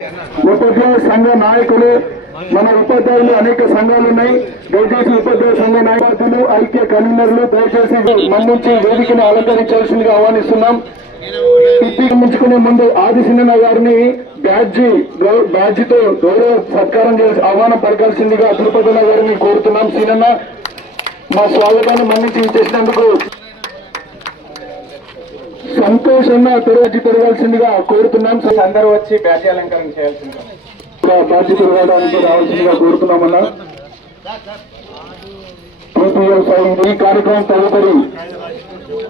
ఉపాధ్యాయ సంఘ నాయకులు, మన ఉపాధ్యాయులు అనేక సంఘాలు ఉన్నాయి. దయచేసి ఉపాధ్యాయ సంఘ నాయకులు, ఐక్య కన్వీనర్లు దయచేసి మన నుంచి వేదికను అలంకరించాల్సిందిగా ఆహ్వానిస్తున్నాం. ఇప్పించుకునే ముందు ఆది సిన్న గారిని బ్యాడ్జితో గౌరవ సత్కారం చేసి ఆహ్వానం పలకాల్సిందిగా తిరుపతి గారిని కోరుతున్నాం. సినన్న మా స్వాగతాన్ని మన్నించి ఇచ్చేసినందుకు సంతోషంగా తిరగాల్సిందిగా కోరుతున్నాం. అందరూ వచ్చి బ్యాడ్జీ అలంకరణ చేయాల్సిందిగా, బ్యాడ్జీ తిరగడానికి రావాల్సిందిగా కోరుతున్నామన్నా. ఈ కార్యక్రమం తదుపరి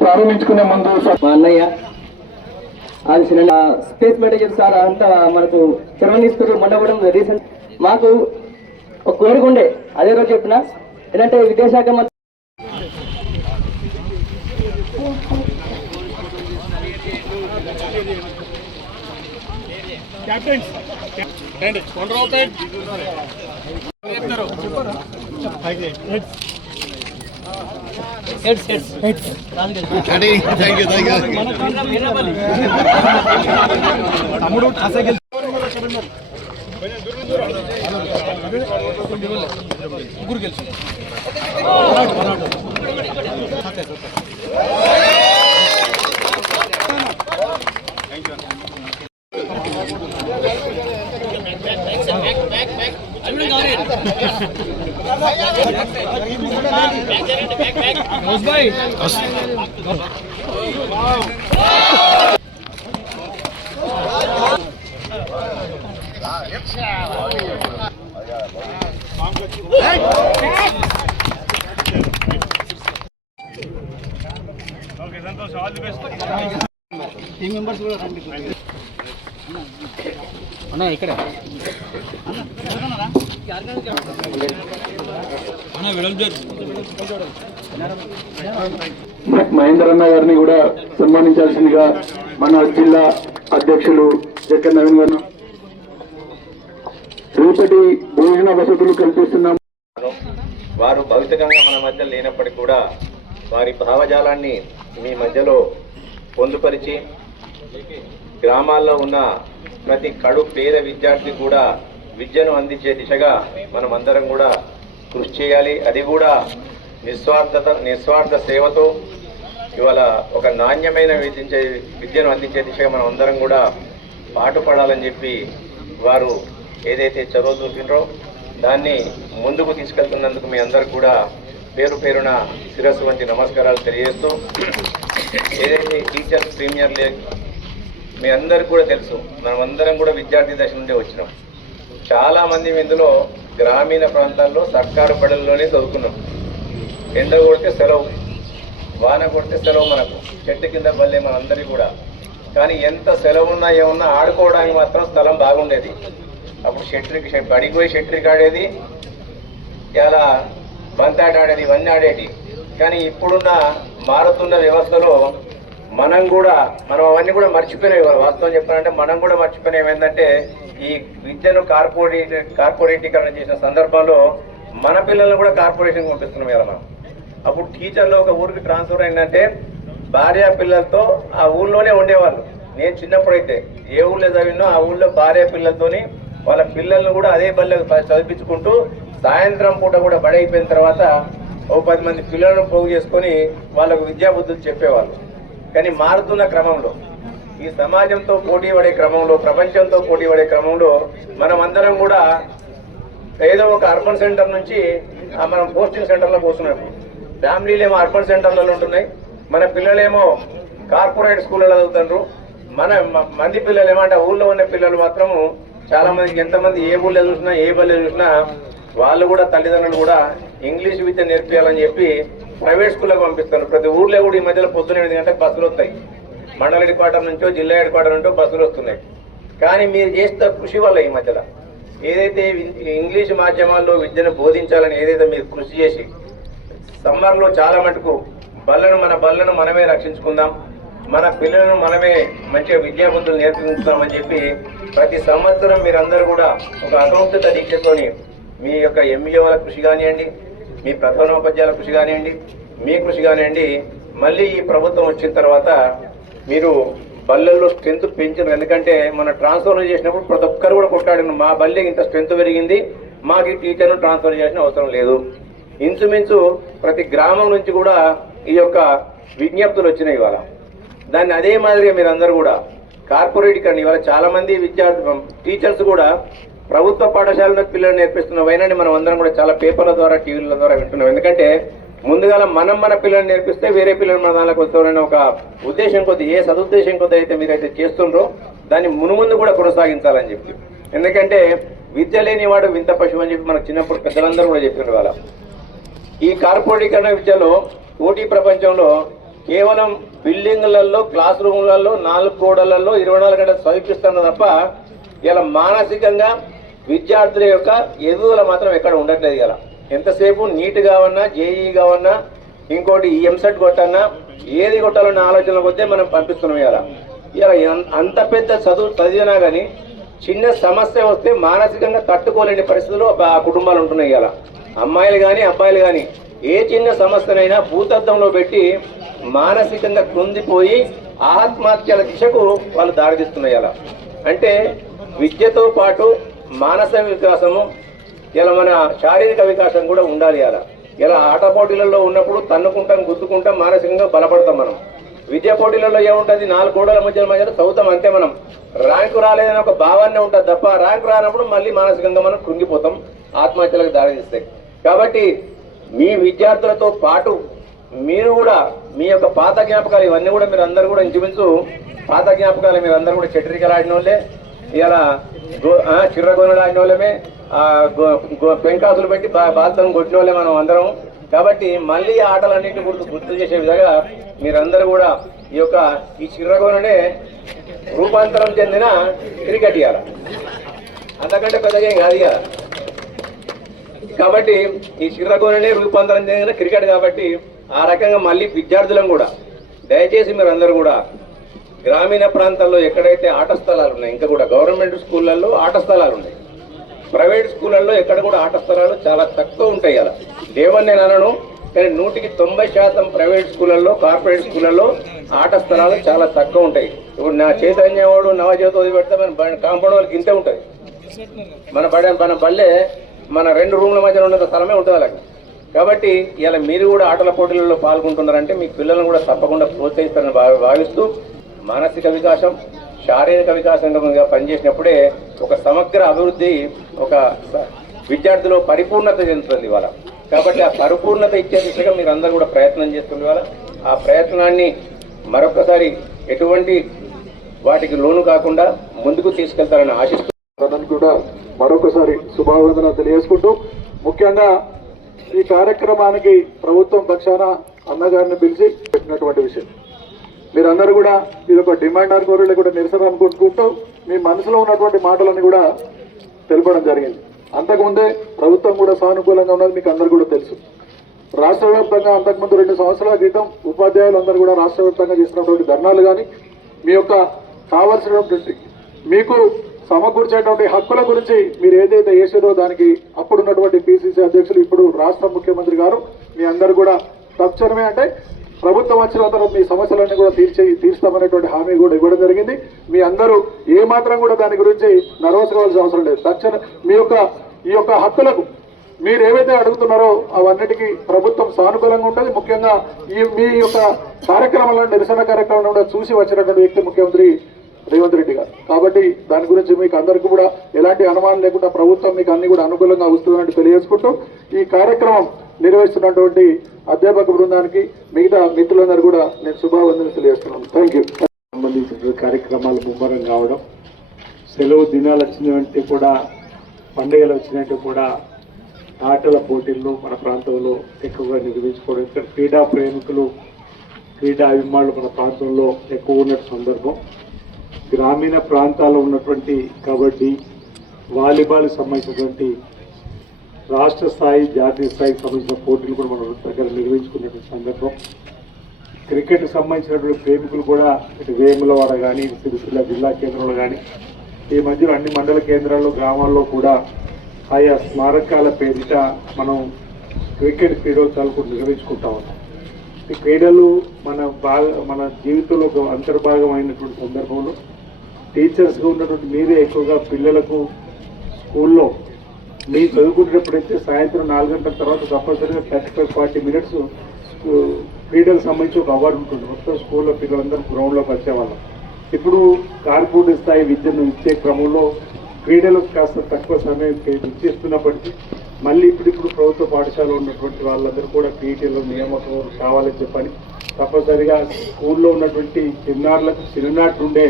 ప్రారంభించుకునే ముందు మా అన్నయ్య అది స్పేస్ మేనేజర్ సార్ అంతా మనకు చరణిస్తున్నారు. మొన్న కూడా రీసెంట్ మాకు ఒక కోరిక ఉండే, అదే రోజు చెప్పిన ఏంటంటే విద్యాశాఖ మంత్రి తమ్ముడు టీమ్ మెంబర్స్ కూడా రండి అన్న. ఇక్కడ మహేందర్ అన్న గారిని కూడా సన్మానించాల్సిందిగా మన జిల్లా అధ్యక్షులు జక్కర్ నవీన్ గారు. రేపటి భోజన వసతులు కల్పిస్తున్నాం. వారు భౌతికంగా మన మధ్య లేనప్పటికీ కూడా వారి భావజాలాన్ని మీ మధ్యలో పొందుపరిచి గ్రామాల్లో ఉన్న ప్రతి కడు పేద విద్యార్థి కూడా విద్యను అందించే దిశగా మనం అందరం కూడా కృషి చేయాలి. అది కూడా నిస్వార్థ సేవతో ఇవాళ ఒక నాణ్యమైన విద్యను అందించే దిశగా మనం అందరం కూడా పాటుపడాలని చెప్పి వారు ఏదైతే చదువుతుంటారో దాన్ని ముందుకు తీసుకెళ్తున్నందుకు మీ అందరికి కూడా పేరు పేరున శిరస్సు వంటి నమస్కారాలు తెలియజేస్తూ, ఏదైతే టీచర్స్ ప్రీమియర్ లీగ్ మీ అందరికి కూడా తెలుసు, మనమందరం కూడా విద్యార్థి దశ నుండే వచ్చినాం. చాలామంది ఇందులో గ్రామీణ ప్రాంతాల్లో సర్కారు బడుల్లోనే చదువుకున్నాం. ఎండ కొడితే సెలవు, వాన కొడితే సెలవు, మనకు చెట్టు కింద బల్లే మనందరికీ కూడా. కానీ ఎంత సెలవు ఉన్నా ఏమున్నా ఆడుకోవడానికి మాత్రం స్థలం బాగుండేది. అప్పుడు బడికి పోయి షెట్రిక్ ఆడేది, ఇలా బంతాట ఆడేది, ఇవన్నీ ఆడేది. కానీ ఇప్పుడున్న మారుతున్న వ్యవస్థలో మనం అవన్నీ కూడా మర్చిపోయినాయి. వాస్తవం చెప్పాలంటే మనం కూడా మర్చిపోయినాం. ఏంటంటే ఈ విద్యను కార్పొరేటీకరణ చేసిన సందర్భంలో మన పిల్లలను కూడా కార్పొరేషన్ పంపిస్తున్నాం ఇలా మనం. అప్పుడు టీచర్లు ఒక ఊరికి ట్రాన్స్ఫర్ అయిందంటే భార్య పిల్లలతో ఆ ఊళ్ళోనే ఉండేవాళ్ళు. నేను చిన్నప్పుడైతే ఏ ఊళ్ళో చదివినో ఆ ఊళ్ళో భార్య పిల్లలతోని వాళ్ళ పిల్లలను కూడా అదే బళ్ళకు చదివించుకుంటూ సాయంత్రం పూట కూడా బడి అయిపోయిన తర్వాత ఓ 10 మంది పిల్లలను పోగు చేసుకొని వాళ్ళకు విద్యాబుద్ధులు చెప్పేవాళ్ళు. కానీ మారుతున్న క్రమంలో, ఈ సమాజంతో పోటీ పడే క్రమంలో, ప్రపంచంతో పోటీ పడే క్రమంలో మనం అందరం కూడా ఏదో ఒక అర్బన్ సెంటర్ నుంచి మనం పోస్టింగ్ సెంటర్లో పోస్తున్నాం. ఫ్యామిలీలు ఏమో అర్బన్ సెంటర్లలో ఉంటున్నాయి, మన పిల్లలేమో కార్పొరేట్ స్కూళ్ళలో చదువుతున్నారు. మంది పిల్లలు ఏమంటే ఊళ్ళో ఉన్న పిల్లలు మాత్రము చాలా మందికి, ఎంతమంది ఏ ఊళ్ళో చూసినా ఏ బల్లె చూసినా వాళ్ళు కూడా తల్లిదండ్రులు కూడా ఇంగ్లీష్ విద్య నేర్పించాలని చెప్పి ప్రైవేట్ స్కూళ్ళకి పంపిస్తారు. ప్రతి ఊర్లో కూడా ఈ మధ్యలో పొద్దున 8 గంటలకు బస్సులు వస్తాయి. మండల హెడ్ క్వార్టర్ నుంచో జిల్లా హెడ్ క్వార్టర్ నుంచో బస్సులు వస్తున్నాయి. కానీ మీరు చేసిన కృషి వల్ల ఈ మధ్యలో ఏదైతే ఇంగ్లీష్ మాధ్యమాల్లో విద్యను బోధించాలని ఏదైతే మీరు కృషి చేసి సమ్మర్లో చాలా మటుకు మన బళ్ళను మనమే రక్షించుకుందాం, మన పిల్లలను మనమే మంచిగా విద్యాబుద్ధులు నేర్పించుతామని చెప్పి ప్రతి సంవత్సరం మీరందరూ కూడా ఒక అసంస్థిత దీక్షతోని మీ యొక్క ఎంఈఓల కృషి కానివ్వండి, మీ ప్రధానోపాధ్యాయుల కృషి కానివ్వండి, మీ కృషి కానివ్వండి, మళ్ళీ ఈ ప్రభుత్వం వచ్చిన తర్వాత మీరు బల్లల్లో స్ట్రెంత్ పెంచారు. ఎందుకంటే మన ట్రాన్స్ఫర్ చేసినప్పుడు ప్రతి ఒక్కరు కూడా కొట్లాడిన మా బల్లెకి ఇంత స్ట్రెంత్ పెరిగింది, మాకు ఈ టీచర్ను ట్రాన్స్ఫర్ చేసిన అవసరం లేదు. ఇంచుమించు ప్రతి గ్రామం నుంచి కూడా ఈ యొక్క విజ్ఞప్తులు వచ్చినాయి ఇవాళ. దాన్ని అదే మాదిరిగా మీరందరూ కూడా కార్పొరేటీకరణ ఇవాళ చాలా మంది టీచర్స్ కూడా ప్రభుత్వ పాఠశాలలో పిల్లలు నేర్పిస్తున్న వైనాన్ని మనం అందరం కూడా చాలా పేపర్ల ద్వారా టీవీల ద్వారా వింటున్నాం. ఎందుకంటే ముందుగా మనం మన పిల్లలు నేర్పిస్తే వేరే పిల్లలు మన దానిలోకి వస్తారనే ఒక ఉద్దేశం కొద్ది, ఏ సదుద్దేశం కొద్ది అయితే మీరైతే చేస్తుండ్రో దాన్ని మునుముందు కూడా కొనసాగించాలని చెప్పి. ఎందుకంటే విద్య లేని వాడు వింత పశువు అని చెప్పి మనకు చిన్నప్పుడు పెద్దలందరూ కూడా చెప్పినారు. వాళ్ళ ఈ కార్పొరేటీకరణ విద్యలో పోటీ ప్రపంచంలో కేవలం బిల్డింగ్లలో, క్లాస్ రూములలో, 4 గోడలలో 24 గంటలు చదివిస్తున్నారు తప్ప ఇలా మానసికంగా విద్యార్థుల యొక్క ఎదుగుదల మాత్రం ఎక్కడ ఉండట్లేదు. ఇలా ఎంతసేపు నీట్ కావన్నా, జేఈ కావన్నా, ఇంకోటి ఎంసెట్ కొట్టన్నా, ఏది కొట్టాలన్న ఆలోచనలకు వద్దే మనం పంపిస్తున్నాం. ఇలా అంత పెద్ద చదువు చదివినా కానీ చిన్న సమస్య వస్తే మానసికంగా తట్టుకోలేని పరిస్థితుల్లో ఆ కుటుంబాలు ఉంటున్నాయి. ఇలా అమ్మాయిలు కానీ అబ్బాయిలు కానీ ఏ చిన్న సమస్యనైనా భూతత్వంలో పెట్టి మానసికంగా కృంగిపోయి ఆత్మహత్యల దిశకు వాళ్ళు దారితీస్తున్నాయి. అలా అంటే విద్యతో పాటు మానసిక వికాసము, ఇలా మన శారీరక వికాసం కూడా ఉండాలి. ఇలా ఆట పోటీలలో ఉన్నప్పుడు తన్నుకుంటాం, గుద్దుకుంటాం, మానసికంగా బలపడతాం. మనం విద్యా పోటీలలో ఏముంటుంది, 4 గోడల మధ్య చదువుతాం అంతే. మనం ర్యాంకు రాలేదని ఒక భావాన్నే ఉంటుంది తప్ప ర్యాంకు రానప్పుడు మళ్ళీ మానసికంగా మనం కృంగిపోతాం, ఆత్మహత్యలకు దారితీస్తాయి. కాబట్టి మీ విద్యార్థులతో పాటు మీరు కూడా మీ యొక్క పాత జ్ఞాపకాలు ఇవన్నీ కూడా మీరు అందరూ కూడా ఇంచుమించు పాత జ్ఞాపకాలు మీరు అందరూ కూడా చెట్రికలు ఆడిన వాళ్ళే, ఇలా చిర్రగొనలు ఆడిన వాళ్ళమే, పెంకాసులు పెట్టి బాల్తం కొట్టిన వాళ్ళే మనం అందరం. కాబట్టి మళ్ళీ ఆటలన్నింటినీ గుర్తు చేసే విధంగా మీరందరూ కూడా ఈ చిర్రగొననే రూపాంతరం చెందిన క్రికెట్ ఇవ్వాల, అంతకంటే పెద్దగా కాదు ఇక. కాబట్టి ఈ చిర్రగొననే రూపాంతరం చెందిన క్రికెట్. కాబట్టి ఆ రకంగా మళ్ళీ విద్యార్థులను కూడా దయచేసి మీరందరూ కూడా గ్రామీణ ప్రాంతాల్లో ఎక్కడైతే ఆట స్థలాలు ఉన్నాయి, ఇంకా కూడా గవర్నమెంట్ స్కూళ్ళల్లో ఆట స్థలాలు ఉన్నాయి, ప్రైవేట్ స్కూళ్ళల్లో ఎక్కడ కూడా ఆట స్థలాలు చాలా తక్కువ ఉంటాయి. అలా లేవని నేను అనను, కానీ 100% ప్రైవేట్ స్కూళ్ళల్లో, కార్పొరేట్ స్కూళ్ళల్లో ఆట స్థలాలు చాలా తక్కువ ఉంటాయి. ఇప్పుడు నా చైతన్య వాడు నవజ్యోతి వదిలి పెడితే మన కాంపౌండ్ వాళ్ళకి ఇంతే ఉంటుంది. మన బల్లే మన 2 రూమ్ల మధ్య ఉన్న స్థలమే ఉంటుంది వాళ్ళకి. కాబట్టి ఇలా మీరు కూడా ఆటల పోటీలలో పాల్గొంటున్నారంటే మీ పిల్లలను కూడా తప్పకుండా ప్రోత్సహిస్తారని భావిస్తూ మానసిక వికాసం, శారీరక వికాసంగా పనిచేసినప్పుడే ఒక సమగ్ర అభివృద్ధి, ఒక విద్యార్థిలో పరిపూర్ణత చెందుతుంది ఇవాళ. కాబట్టి ఆ పరిపూర్ణత ఇచ్చే దిశగా మీరు అందరూ కూడా ప్రయత్నం చేస్తుంది ఇవాళ. ఆ ప్రయత్నాన్ని మరొకసారి ఎటువంటి వాటికి లోను కాకుండా ముందుకు తీసుకెళ్తారని ఆశిస్తూ కూడా మరొకసారి శుభావందన తెలియజేసుకుంటూ, ముఖ్యంగా ఈ కార్యక్రమానికి ప్రభుత్వం పక్షాన అన్నగారిని పిలిచి పెట్టినటువంటి విషయం మీరందరూ కూడా ఇది ఒక డిమాండ్ అనుకోరు, లేకుంటే నిరసన అనుకుంటూ మీ మనసులో ఉన్నటువంటి మాటలని కూడా తెలపడం జరిగింది. అంతకుముందే ప్రభుత్వం కూడా సానుకూలంగా ఉన్నది మీకు అందరు కూడా తెలుసు. రాష్ట్ర వ్యాప్తంగా అంతకుముందు 2 సంవత్సరాల క్రితం ఉపాధ్యాయులందరూ కూడా రాష్ట్ర వ్యాప్తంగా చేసినటువంటి ధర్నాలు కానీ మీ యొక్క కావాల్సినటువంటి మీకు సమకూర్చేటువంటి హక్కుల గురించి మీరు ఏదైతే చేసారో దానికి అప్పుడున్నటువంటి పిసిసి అధ్యక్షులు, ఇప్పుడు రాష్ట్ర ముఖ్యమంత్రి గారు మీ అందరూ కూడా తక్షణమే అంటే ప్రభుత్వం వచ్చిన తర్వాత మీ సమస్యలన్నీ కూడా తీర్స్తామనేటువంటి హామీ కూడా ఇవ్వడం జరిగింది. మీ అందరూ ఏమాత్రం కూడా దాని గురించి నర్వస్ కావాల్సిన అవసరం లేదు. తక్షణం ఈ యొక్క హక్కులకు మీరు ఏవైతే అడుగుతున్నారో అవన్నిటికీ ప్రభుత్వం సానుకూలంగా ఉంటుంది. ముఖ్యంగా మీ యొక్క కార్యక్రమాలను, నిరసన కార్యక్రమాలను కూడా చూసి వచ్చినటువంటి వ్యక్తి ముఖ్యమంత్రి రేవంత్ రెడ్డి గారు. కాబట్టి దాని గురించి మీకు అందరికీ కూడా ఎలాంటి అనుమానం లేకుండా ప్రభుత్వం మీకు అన్ని కూడా అనుకూలంగా వస్తుందని తెలియజేసుకుంటూ ఈ కార్యక్రమం నిర్వహిస్తున్నటువంటి అధ్యాపక బృందానికి, మిగతా మిత్రులందరూ కూడా నేను శుభావందనలు తెలియజేస్తున్నాను. Thank you. సంబంధించిన కార్యక్రమాలు ముమ్మరం కావడం, సెలవు దినాలు వచ్చినట్టు కూడా, పండుగలు వచ్చినట్టు కూడా ఆటల పోటీలను మన ప్రాంతంలో ఎక్కువగా నిర్వహించుకోవడం, ఇక్కడ క్రీడా ప్రేమికులు, క్రీడా అభిమానులు మన ప్రాంతంలో ఎక్కువ ఉన్న సందర్భం. గ్రామీణ ప్రాంతాల్లో ఉన్నటువంటి కబడ్డీ, వాలీబాల్ సంబంధించినటువంటి రాష్ట్ర స్థాయి, జాతీయ స్థాయికి సంబంధించిన పోటీలు కూడా మనం దగ్గర నిర్వహించుకున్నటువంటి సందర్భం. క్రికెట్ సంబంధించినటువంటి ప్రేమికులు కూడా ఇటు వేములవాడ కానీ, సిరిసిల్ల జిల్లా కేంద్రంలో కానీ, ఈ మధ్యలో అన్ని మండల కేంద్రాల్లో, గ్రామాల్లో కూడా ఆయా స్మారకాల పేరిట మనం క్రికెట్ క్రీడోత్సవాలు కూడా నిర్వహించుకుంటా ఉన్నాం. ఈ క్రీడలు మన జీవితంలో ఒక అంతర్భాగం అయినటువంటి సందర్భంలో టీచర్స్గా ఉన్నటువంటి మీరే ఎక్కువగా పిల్లలకు స్కూల్లో మీరు చదువుకునేటప్పుడైతే సాయంత్రం 4 గంటల తర్వాత తప్పనిసరిగా 35-40 మినిట్స్ క్రీడలకు సంబంధించి ఒక అవర్ ఉంటుంది. మొత్తం స్కూల్లో పిల్లలందరూ గ్రౌండ్లోకి వచ్చేవాళ్ళం. ఇప్పుడు కార్పొరేట్ స్థాయి విద్యను ఇచ్చే క్రమంలో క్రీడలకు కాస్త తక్కువ సమయం ఇచ్చేస్తున్నప్పటికీ మళ్ళీ ఇప్పుడు ప్రభుత్వ పాఠశాలలో ఉన్నటువంటి వాళ్ళందరూ కూడా పీటీలో నియామకం కావాలని చెప్పని తప్పనిసరిగా స్కూల్లో ఉన్నటువంటి చిన్నారులకు చిన్ననాటి నుండే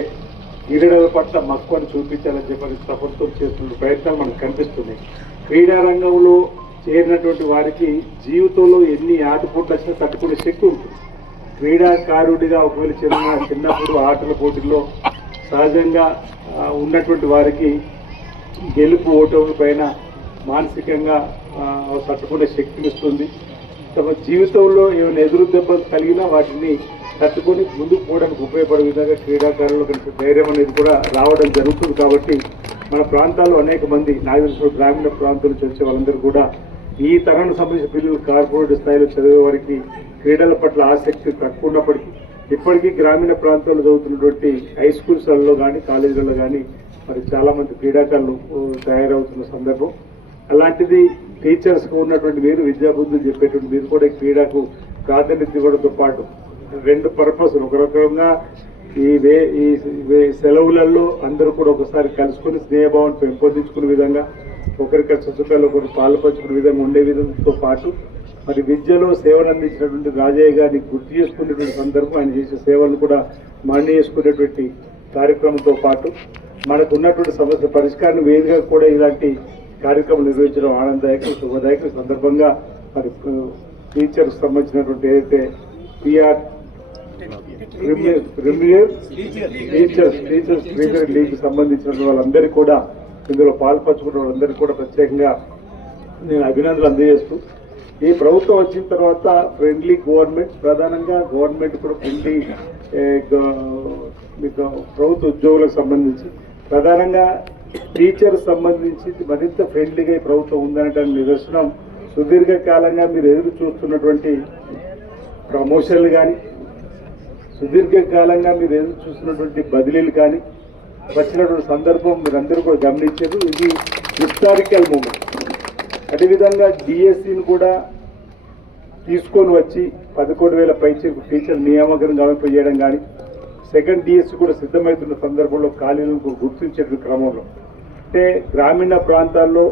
క్రీడల పట్ల మక్కువని చూపించాలని చెప్పని ప్రభుత్వం చేస్తున్న ప్రయత్నాలు మనకు కనిపిస్తున్నాయి. క్రీడా రంగంలో చేరినటువంటి వారికి జీవితంలో ఎన్ని ఆటపోట్లు వచ్చినా తట్టుకునే శక్తి ఉంటుంది. క్రీడాకారుడిగా ఒకవేళ చిన్నప్పుడు ఆటల పోటీల్లో సహజంగా ఉన్నటువంటి వారికి గెలుపు ఓటమి పైన మానసికంగా తట్టుకునే శక్తిని ఇస్తుంది. తమ జీవితంలో ఏమైనా ఎదురు దెబ్బలు కలిగినా వాటిని తట్టుకొని ముందుకు పోవడానికి ఉపయోగపడే విధంగా క్రీడాకారులు కొంచెం ధైర్యం అనేది కూడా రావడం జరుగుతుంది. కాబట్టి మన ప్రాంతాల్లో అనేక మంది నాకు తెలిసిన గ్రామీణ ప్రాంతాల నుంచి వచ్చే వాళ్ళందరూ కూడా ఈ తరానికి సంబంధించిన పిల్లలు కార్పొరేట్ స్థాయిలో చదివే వారికి క్రీడల పట్ల ఆసక్తి తక్కువ ఉన్నప్పటికీ ఇప్పటికీ గ్రామీణ ప్రాంతాల్లో చదువుతున్నటువంటి హై స్కూల్స్లలో కానీ కాలేజీలలో కానీ మరి చాలా మంది క్రీడాకారులు తయారవుతున్న సందర్భం. అలాంటిది టీచర్స్కు ఉన్నటువంటి మీరు విద్యాబుద్ధులు చెప్పేటువంటి మీరు కూడా ఈ క్రీడకు ప్రాధాన్యత ఇవ్వడంతో పాటు 2 పర్పస్లు ఒక రకంగా ఈ సెలవులలో అందరూ కూడా ఒకసారి కలుసుకొని స్నేహభావాన్ని పెంపొందించుకునే విధంగా ఒకరికి సుఖాలు ఒకరికి పాలు పంచుకునే విధంగా ఉండే విధంతో పాటు మరి విద్యలో సేవలు అందించినటువంటి రాజయ్య గారిని గుర్తు చేసుకునేటువంటి సందర్భం ఆయన చేసే సేవలను కూడా మరణి చేసుకునేటువంటి కార్యక్రమంతో పాటు మనకు ఉన్నటువంటి సమస్య పరిష్కారం వేదిగా కూడా ఇలాంటి కార్యక్రమం నిర్వహించడం ఆనందదాయకం శుభదాయకం. సందర్భంగా మరి టీచర్స్ సంబంధించినటువంటి ఏదైతే పిఆర్ టీచర్స్ ప్రీమియర్ లీగ్ సంబంధించిన వాళ్ళందరికీ కూడా ఇందులో పాల్పంచుకున్న వాళ్ళందరికీ కూడా ప్రత్యేకంగా నేను అభినందనలు అందజేస్తూ ఈ ప్రభుత్వం వచ్చిన తర్వాత ఫ్రెండ్లీ గవర్నమెంట్ ప్రధానంగా గవర్నమెంట్ కూడా ఫ్రెండ్లీ మీకు ప్రభుత్వ ఉద్యోగులకు సంబంధించి ప్రధానంగా టీచర్స్ సంబంధించి మరింత ఫ్రెండ్లీగా ఈ ప్రభుత్వం ఉందనడానికి నిదర్శనం సుదీర్ఘకాలంగా మీరు ఎదురు చూస్తున్నటువంటి ప్రమోషన్లు కానీ సుదీర్ఘకాలంగా మీరు ఎదురు చూస్తున్నటువంటి బదిలీలు కానీ వచ్చినటువంటి సందర్భం మీరందరూ కూడా గమనించారు. ఇది హిస్టారికల్ మూమెంట్. అదేవిధంగా డిఎస్సిని కూడా తీసుకొని వచ్చి 11,000 పైచే టీచర్ నియామకం చేయడం కానీ సెకండ్ డిఎస్సి కూడా సిద్ధమవుతున్న సందర్భంలో ఖాళీలను గుర్తించే క్రమంలో అంటే గ్రామీణ ప్రాంతాల్లో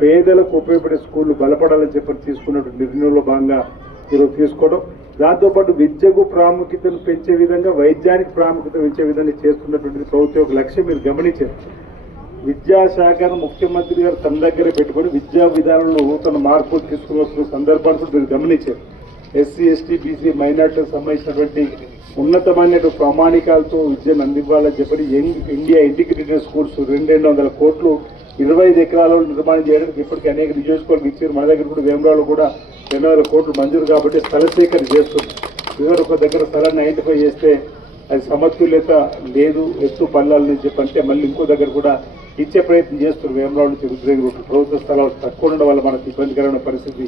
పేదలకు ఉపయోగపడే స్కూళ్లు బలపడాలని చెప్పి తీసుకున్నటువంటి నిర్ణయంలో భాగంగా ఈరోజు తీసుకోవడం దాంతోపాటు విద్యకు ప్రాముఖ్యతను పెంచే విధంగా వైద్యానికి ప్రాముఖ్యత పెంచే విధంగా చేస్తున్నటువంటి ప్రభుత్వం ఒక లక్ష్యం మీరు గమనించారు. విద్యాశాఖను ముఖ్యమంత్రి గారు తన దగ్గర పెట్టుకొని విద్యా విధానంలో నూతన మార్పులు తీసుకుని వస్తున్న సందర్భాన్ని మీరు గమనించారు. ఎస్సీ ఎస్టీ బీసీ మైనార్టీలకు సంబంధించినటువంటి ఉన్నతమైన ప్రామాణికాలతో విద్యను అందివ్వాలని చెప్పి యంగ్ ఇండియా ఇంటిగ్రేటెడ్ స్కూల్స్ 200 కోట్లు 25 ఎకరాలలో నిర్మాణం చేయడానికి ఇప్పటికీ అనేక నియోజకవర్గాలు ఇచ్చారు. మన దగ్గర కూడా వేమరాలో కూడా 200 కోట్లు మంజూరు కాబట్టి స్థల సేకరణ చేస్తుంది. ఇవరు ఒక దగ్గర స్థలాన్ని ఐడెంటిఫై చేస్తే అది సమతుల్యత లేదు ఎత్తు పల్లాలని చెప్పంటే మళ్ళీ ఇంకో దగ్గర కూడా ఇచ్చే ప్రయత్నం చేస్తున్నారు. వేమరావు నుంచి రుద్రేగి ప్రభుత్వ స్థలాలు తక్కువ ఉండడం వల్ల మనకు ఇబ్బందికరమైన పరిస్థితి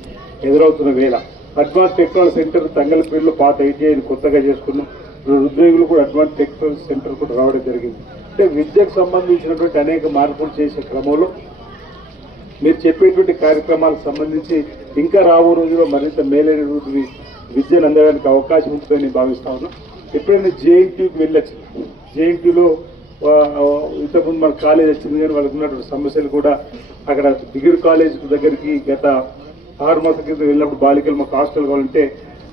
ఎదురవుతున్న వేళ అడ్వాన్స్ టెక్నాలజీ సెంటర్ తంగలపల్లిలో పాత ఐటీఐని కొత్తగా చేసుకున్నాం. రుద్రేగులు కూడా అడ్వాన్స్ టెక్నాలజీ సెంటర్ కూడా రావడం జరిగింది. అంటే విద్యకు సంబంధించినటువంటి అనేక మార్పులు చేసే క్రమంలో మీరు చెప్పేటువంటి కార్యక్రమాలకు సంబంధించి ఇంకా రాబో రోజుల్లో మరింత మేలైనటువంటి విద్యను అందడానికి అవకాశం ఉంటుందని నేను భావిస్తా ఉన్నా. ఎప్పుడైనా జేఎన్టీయూకి వెళ్ళొచ్చు. జేఎన్టీయూలో ఇంతకుముందు మన కాలేజ్ వచ్చింది కానీ వాళ్ళకి ఉన్నటువంటి సమస్యలు కూడా అక్కడ డిగ్రీ కాలేజ్ దగ్గరికి గత 6 మాసాల క్రితం వెళ్ళినప్పుడు బాలికలు మాకు హాస్టల్ కావాలంటే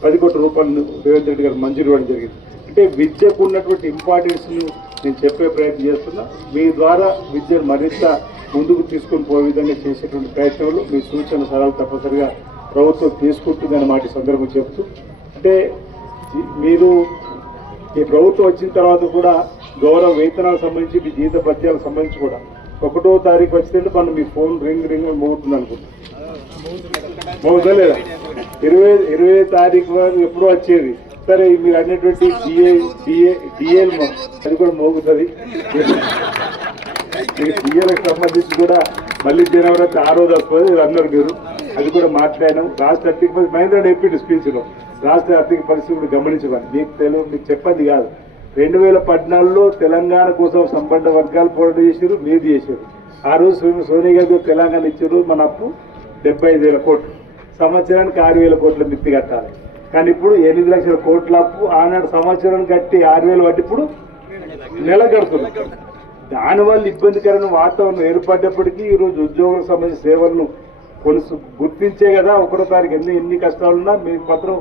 10 కోట్ల రూపాయలు రేవంత్ రెడ్డి గారు మంజూరు ఇవ్వడం జరిగింది. అంటే విద్యకు ఉన్నటువంటి ఇంపార్టెన్స్ను నేను చెప్పే ప్రయత్నం చేస్తున్నా. మీ ద్వారా విద్యను మరింత ముందుకు తీసుకొని పోయే విధంగా చేసేటువంటి ప్రయత్నంలో మీ సూచన సలహాలు తప్పనిసరిగా ప్రభుత్వం తీసుకుంటుందని మాట సందర్భం చెబుతూ అంటే మీరు ఈ ప్రభుత్వం వచ్చిన తర్వాత కూడా గౌరవ వేతనాలకు సంబంధించి మీ జీవిత భత్యాలకు సంబంధించి కూడా 1వ తారీఖు వచ్చిందంటే మనం మీ ఫోన్ రింగ్ మోగుతుంది అనుకుంటున్నాం. మోగుతలేదా? 20 తారీఖు వరకు ఎప్పుడో వచ్చేది. సరే మీరు అన్నటువంటి డిఎల్ అది కూడా మోగుతుంది. డిఎల్కి సంబంధించి కూడా మళ్ళీ జనవరి 6వ వస్తుంది ఇది అన్నారు మీరు, అది కూడా మాట్లాడాం. రాష్ట్ర ఆర్థిక పరిస్థితి మహేంద్ర చెప్పిండు స్పీచ్లో, రాష్ట్ర ఆర్థిక పరిస్థితులు గమనించమని. మీకు చెప్పండి కాదు, 2014లో తెలంగాణ కోసం సంపన్న వర్గాలు పోరాటం చేశారు, మీరు చేశారు. ఆ రోజు సోనియా గాంధీ తెలంగాణ ఇచ్చారు, మన అప్పు 75,000 కోట్లు, సంవత్సరానికి 6,000 కోట్ల మిత్తి కట్టాలి. కానీ ఇప్పుడు 8 లక్షల కోట్ల అప్పు, ఆనాడు సంవత్సరం కట్టి 6,000 వడ్డీ ఇప్పుడు నెల కడుతున్నాం. దానివల్ల ఇబ్బందికరమైన వాతావరణం ఏర్పడ్డప్పటికీ ఈరోజు ఉద్యోగులకు సంబంధించిన సేవలను గుర్తించే కదా 1వ తారీఖు ఎన్ని కష్టాలున్నా మీ పత్రం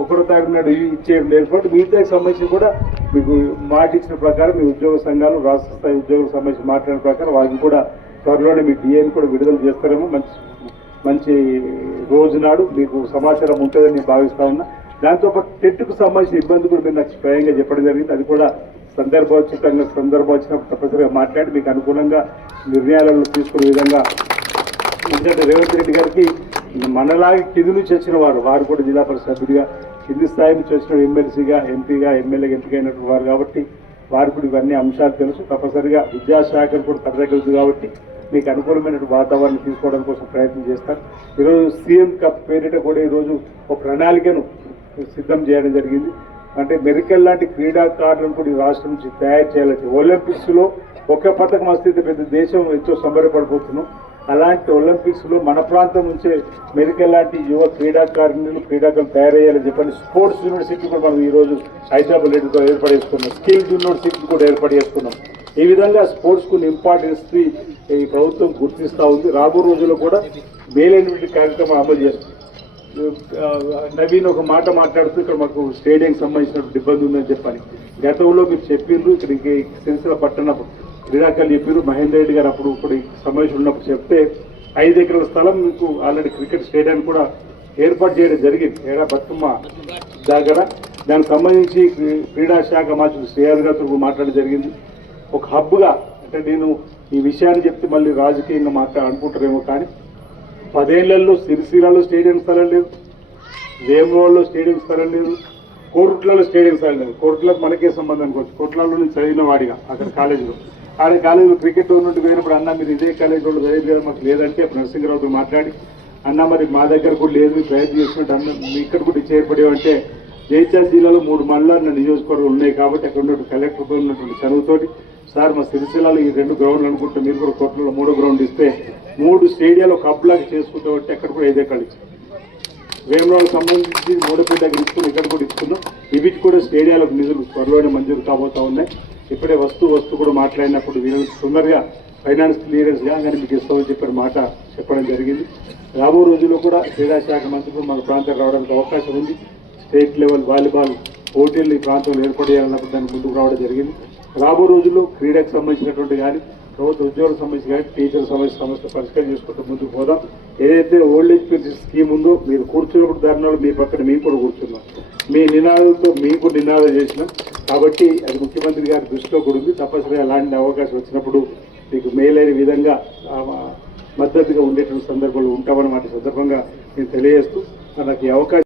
1వ తారీఖు నాడు ఇచ్చేయడం ఏర్పాటు. మిగతా సంబంధించి కూడా మీకు మాట ఇచ్చిన ప్రకారం మీ ఉద్యోగ సంఘాలు రాష్ట్ర స్థాయి ఉద్యోగులకు సంబంధించి మాట్లాడిన ప్రకారం వాటిని కూడా త్వరలోనే మీ డిఏని కూడా విడుదల చేస్తారేమో. మంచి రోజు నాడు మీకు సమాచారం ఉంటుందని నేను భావిస్తా ఉన్నా. దాంతోపాటు టెట్కు సంబంధించిన ఇబ్బంది కూడా మీరు నాకు స్వయంగా చెప్పడం జరిగింది. అది కూడా సందర్భం వచ్చినప్పుడు తప్పనిసరిగా మాట్లాడి మీకు అనుకూలంగా నిర్ణయాలను తీసుకునే విధంగా. ఎందుకంటే రేవంత్ రెడ్డి గారికి మనలాగే కింది నుంచి వచ్చిన వారు కూడా జిల్లా పరిషత్ సభ్యుడిగా కింది స్థాయి నుంచి వచ్చిన ఎమ్మెల్సీగా, ఎంపీగా, ఎమ్మెల్యేగా ఎంపికైనటువంటి వారు కాబట్టి వారికి కూడా ఇవన్నీ అంశాలు తెలుసు. తప్పనిసరిగా విద్యాశాఖను కూడా తరగలుగుతుంది కాబట్టి మీకు అనుకూలమైన వాతావరణం తీసుకోవడం కోసం ప్రయత్నం చేస్తారు. ఈరోజు సీఎం కప్ పేరిట కూడా ఈరోజు ఒక ప్రణాళికను సిద్ధం చేయడం జరిగింది. అంటే మెరికల్ లాంటి క్రీడాకారులను కూడా ఈ రాష్ట్రం నుంచి తయారు చేయాలంటే ఒలింపిక్స్లో ఒక పథకం వస్తే పెద్ద దేశం ఎంతో సంబరపడిపోతున్నాం. అలాంటి ఒలింపిక్స్లో మన ప్రాంతం నుంచే మెరికల్ లాంటి యువ క్రీడాకారులు తయారయ్యాలని చెప్పండి. స్పోర్ట్స్ యూనివర్సిటీ కూడా మనం ఈరోజు హైదరాబాద్ ఏర్పాటు చేసుకున్నాం. స్కిల్ యూనివర్సిటీ కూడా ఏర్పాటు చేసుకున్నాం. ఈ విధంగా స్పోర్ట్స్కు ఇంపార్టెన్స్ ఈ ప్రభుత్వం గుర్తిస్తూ ఉంది. రాబో రోజుల్లో కూడా మేలైనటువంటి కార్యక్రమం అమలు చేస్తుంది. నవీన్ ఒక మాట మాట్లాడుతూ ఇక్కడ మాకు స్టేడియం సంబంధించినటువంటి ఇబ్బంది ఉందని చెప్పని గతంలో మీరు చెప్పిండ్రు. ఇక్కడికి సిరిసిల్ల పట్టణం క్రీడాకారులు చెప్పారు. మహేందర్ రెడ్డి గారు అప్పుడు ఇప్పుడు సమావేశం ఉన్నప్పుడు చెప్తే 5 ఎకరాల స్థలం మీకు ఆల్రెడీ క్రికెట్ స్టేడియం కూడా ఏర్పాటు చేయడం జరిగింది. ఏడా బతుకమ్మ దగ్గర దానికి సంబంధించి క్రీడా శాఖ మంత్రి శ్రేయస్ గారితో మాట్లాడడం జరిగింది. ఒక హబ్గా అంటే నేను ఈ విషయాన్ని చెప్తే మళ్ళీ రాజకీయంగా అనుకుంటారేమో, కానీ 10 ఏళ్లలో సిరిసిల్లలో స్టేడియం స్థలం లేదు, వేములవాడలో స్టేడియం స్థలం లేదు, కోరుట్లలో స్టేడియం స్థలం లేదు. కోరుట్లకు మనకే సంబంధం అనుకోవచ్చు. కోట్లలో నేను చదివిన వాడిగా అక్కడ కాలేజీలో కాలేజీలో క్రికెట్ టోర్నమెంట్ పోయినప్పుడు అన్న మీరు ఇదే కాలేజీలో చదివి మాకు లేదంటే నరసింహరావుతో మాట్లాడి అన్న మరి మా దగ్గర కూడా లేదు, మీరు ప్రయత్నం చేసినట్టు అన్న మీ ఇక్కడ కూడా చేర్పడేవంటే జైత్యాల జిల్లాలో 3 మండలాలు నియోజకవర్గాలు ఉన్నాయి కాబట్టి అక్కడ ఉన్నటువంటి కలెక్టర్ ఉన్నటువంటి చదువుతోటి సార్ మా సిరిసిల్లలో ఈ 2 గ్రౌండ్లు అనుకుంటే మీరు కూడా కోట్లలో 3వ గ్రౌండ్ ఇస్తే 3 స్టేడియాలు కబ్లాగా చేసుకుంటూ ఉంటే అక్కడ కూడా 5 ఎకరాలు ఇచ్చారు. వేములవాడకు సంబంధించి మూడపేట దగ్గర ఇచ్చుకుని ఇక్కడ కూడా ఇచ్చుకున్నాం. ఇవి కూడా స్టేడియాలకు నిధులు త్వరలోనే మంజూరు కాబోతా ఉన్నాయి. ఇప్పుడే వస్తూ కూడా మాట్లాడినప్పుడు వీళ్ళు తొందరగా ఫైనాన్స్ క్లియరెన్స్ కానీ మీకు ఇస్తామని చెప్పడం జరిగింది. రాబో రోజుల్లో కూడా క్రీడా శాఖ మంత్రులు మన ప్రాంతానికి రావడానికి అవకాశం ఉంది. స్టేట్ లెవెల్ వాలీబాల్ పోటీలు ఈ ప్రాంతంలో ఏర్పాటు చేయాలన్నప్పుడు దానికి ముందుకు రావడం జరిగింది. రాబో రోజుల్లో క్రీడకు సంబంధించినటువంటి కానీ ప్రభుత్వ ఉద్యోగులకు సంబంధించి కానీ టీచర్ సమస్య పరిష్కారం చేసుకుంటూ ముందుకు పోదాం. ఏదైతే ఓల్డ్ ఏజ్ పెన్షన్ స్కీమ్ ఉందో మీరు కూర్చున్నప్పుడు ధర్నాలు మీ పక్కన మేము కూడా కూర్చున్నాం. మీ నినాదంతో మీకు నినాదం చేసినాం కాబట్టి అది ముఖ్యమంత్రి గారి దృష్టిలో కూడా ఉంది. తప్పనిసరిగా అలాంటి అవకాశం వచ్చినప్పుడు మీకు మేలైన విధంగా మద్దతుగా ఉండేటువంటి సందర్భాలు ఉంటామన్నమాట సందర్భంగా నేను తెలియజేస్తూ నాకు ఈ అవకాశం